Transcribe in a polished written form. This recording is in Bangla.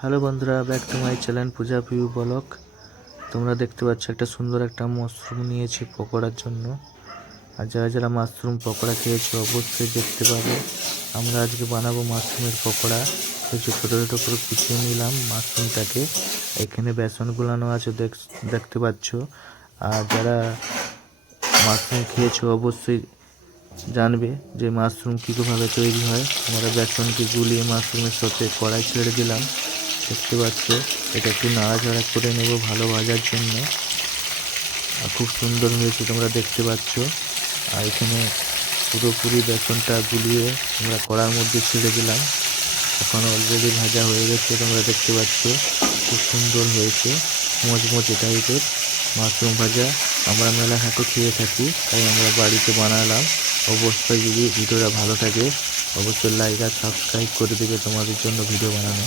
হ্যালো বন্ধুরা, back to my channel Puja view blog. তোমরা দেখতে পাচ্ছ একটা সুন্দর একটা মাশরুম নিয়েছি পকোড়ার জন্য। আর যারা যারা মাশরুম পকোড়া খেয়েছো অবশ্যই দেখতে পাবে। আমরা আজকে বানাবো মাশরুমের পকোড়া। কিছু ছোটো ছোটো করে কুচিয়ে নিলাম মাশরুমটাকে। এখানে বেসন গুলানো আছে দেখতে পাচ্ছ। আর যারা মাশরুম খেয়েছো অবশ্যই জানবে যে মাশরুম কীভাবে তৈরি হয়। আমরা বেসনকে গুলিয়ে মাশরুমের সাথে কড়াই ছেড়ে দিলাম। দেখতে পাচ্ছ, এটা একটু নাড়াচাড়া করে নেব ভালো ভাজার জন্য। আর খুব সুন্দর হয়েছে তোমরা দেখতে পাচ্ছ। আর এখানে পুরোপুরি বেসনটা গুলিয়ে আমরা কড়ার মধ্যে ছেড়ে দিলাম। এখন অলরেডি ভাজা হয়ে গেছে, তোমরা দেখতে পাচ্ছ খুব সুন্দর হয়েছে মচমচে টাইপের মাশরুম ভাজা। আমরা মেলাঘাটে খেয়ে থাকি, তাই আমরা বাড়িতে বানালাম। অবশ্যই যদি ভিডিওটা ভালো থাকে অবশ্যই লাইক আর সাবস্ক্রাইব করে দেবে, তোমাদের জন্য ভিডিও বানানো।